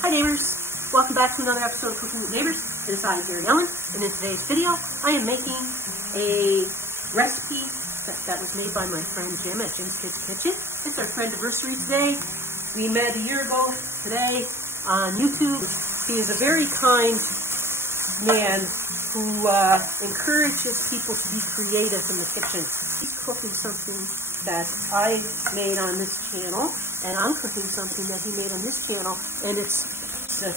Hi neighbors, welcome back to another episode of Cooking with Neighbors. It is I, Jerri-ellen, and in today's video I am making a recipe that was made by my friend Jim at Jim's Kitch Kitchen. It's our friend anniversary today. We met a year ago today on YouTube. He is a very kind man who encourages people to be creative in the kitchen. He's cooking something that I made on this channel, and I'm cooking something that he made on his channel, and it's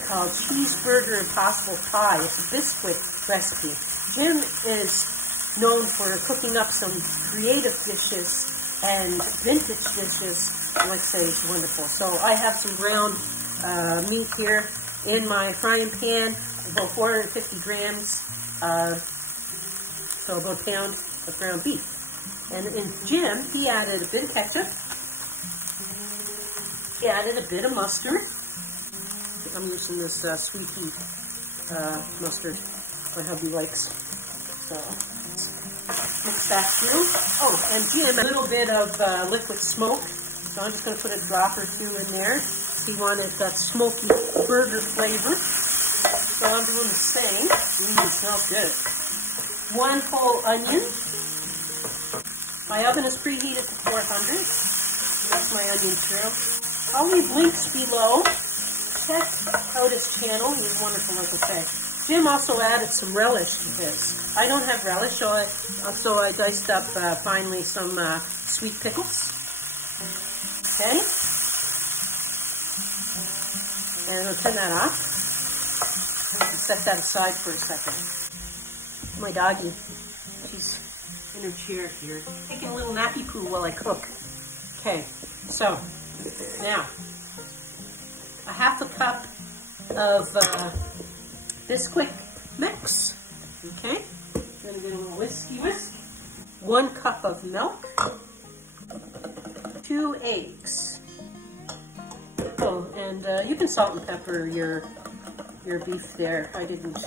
called Cheeseburger Impossible Pie. It's a Bisquick recipe. Jim is known for cooking up some creative dishes and vintage dishes. Like I say, it's wonderful. So I have some ground meat here in my frying pan, about 450 grams, so about a pound of ground beef. And in Jim, he added a bit of ketchup. He added a bit of mustard. I'm using this sweet heat mustard my hubby likes. So mix that through. Oh, and Jim, a little bit of liquid smoke. So I'm just going to put a drop or two in there. He wanted that smoky burger flavor. So I'm doing the same. It smells good. 1 whole onion. My oven is preheated to 400. That's my onion through. I'll leave links below. Check out his channel. He's wonderful, like I say. Jim also added some relish to his. I don't have relish, so I diced up finally some sweet pickles. Okay. And I'll turn that off. And set that aside for a second. My doggy, she's in her chair here, taking a little nappy poo while I cook. Okay, so now a half a cup of Bisquick mix. Okay, gonna get a little whisk. 1 cup of milk, 2 eggs. Oh, and you can salt and pepper your beef there. I didn't.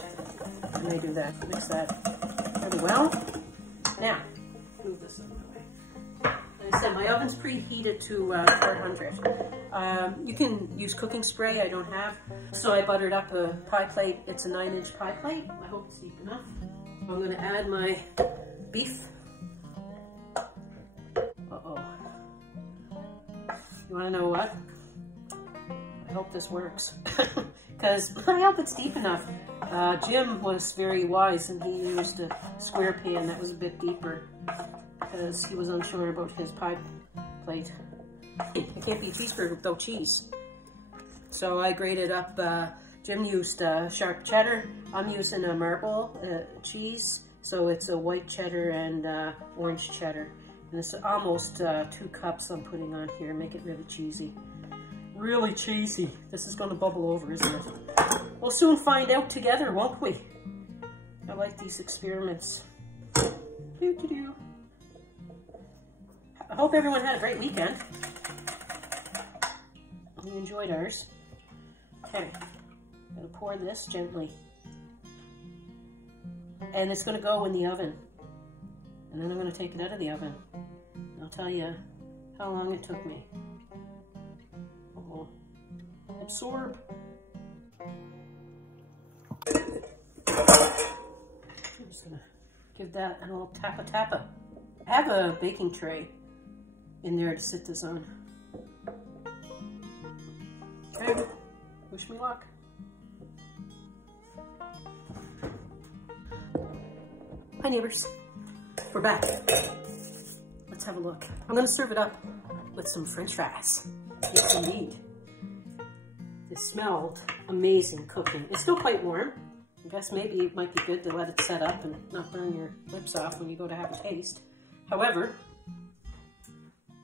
I may do that. Mix that really well. Now, move this out of the way. Like I said, my oven's preheated to 400. You can use cooking spray. I don't have. So I buttered up a pie plate. It's a 9-inch pie plate. I hope it's deep enough. I'm going to add my beef. Uh-oh. You want to know what? I hope this works. Because I hope it's deep enough. Jim was very wise and he used a square pan that was a bit deeper because he was unsure about his pie plate. It can't be a cheeseburger without cheese. So I grated up, Jim used sharp cheddar. I'm using a marble cheese, so it's a white cheddar and orange cheddar. And it's almost 2 cups I'm putting on here, make it really cheesy. Really cheesy. This is going to bubble over, isn't it? We'll soon find out together, won't we? I like these experiments. Doo-doo-doo. I hope everyone had a great weekend. We enjoyed ours. Okay, I'm going to pour this gently. And it's going to go in the oven. And then I'm going to take it out of the oven. And I'll tell you how long it took me. Absorb. I'm just gonna give that a little tappa. I have a baking tray in there to sit this on. Okay, wish me luck. Hi neighbors, we're back. Let's have a look. I'm gonna serve it up with some French fries. Yes indeed. It smelled amazing cooking. It's still quite warm. I guess maybe it might be good to let it set up and not burn your lips off when you go to have a taste. However,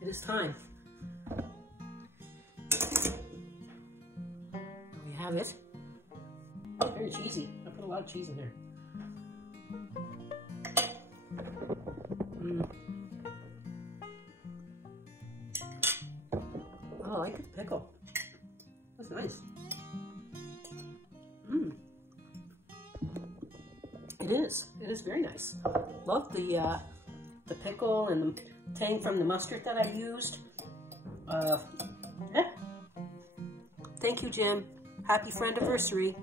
it is time. We have it. Very cheesy. I put a lot of cheese in there. Oh, I like the pickle. That's nice. It is very nice. Love the pickle and the tang from the mustard that I used. Yeah. Thank you, Jim. Happy friend-iversary.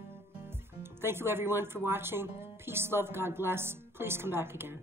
Thank you everyone for watching. Peace, love, God bless. Please come back again.